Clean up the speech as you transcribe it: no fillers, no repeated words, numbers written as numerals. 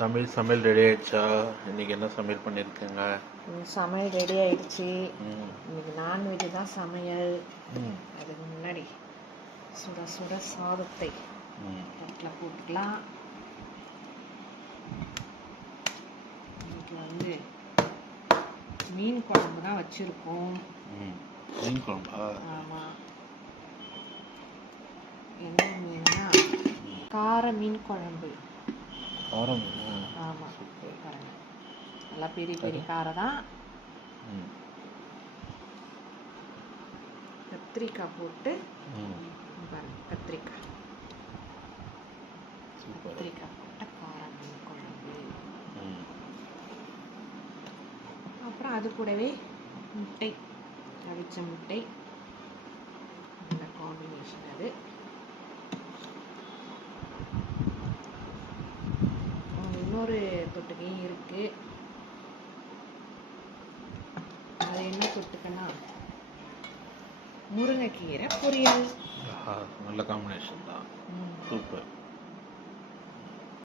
தமிழ் சமையல் ரெடி ஆயிடுச்சா? இன்னைக்கு என்ன சமையல் பண்ணியிருக்கீங்க? சமையல் ரெடி ஆயிடுச்சு. இன்னைக்கு நான்வெஜ் தான் சமையல். அதுக்கு முன்னாடி சுட சுட சாதத்தை தட்டில் போட்டுக்கலாம். இன்னைக்கு மீன் குழம்பு தான் வச்சுருக்கோம். மீன் குழம்பா? ஆமாம். என்ன மீன்னா கார மீன் குழம்பு. காரம்? ஆமாம், பாருங்க, நல்லா பெரிய பெரிய காரம் தான். கத்திரிக்காய் போட்டு பாருங்க, கத்திரிக்காய் போட்ட கார மீன் குழம்பு. அப்புறம் அது கூடவே முட்டை, அவிச்ச முட்டை, நல்ல காம்பினேஷன். அது இன்னொரு தொட்டுக்கையும் இருக்கு. அது என்ன தொட்டுக்கன்னா முருங்கைக்கீரை பொரியல். நல்ல காம்பினேஷன் தான். சூப்பர்.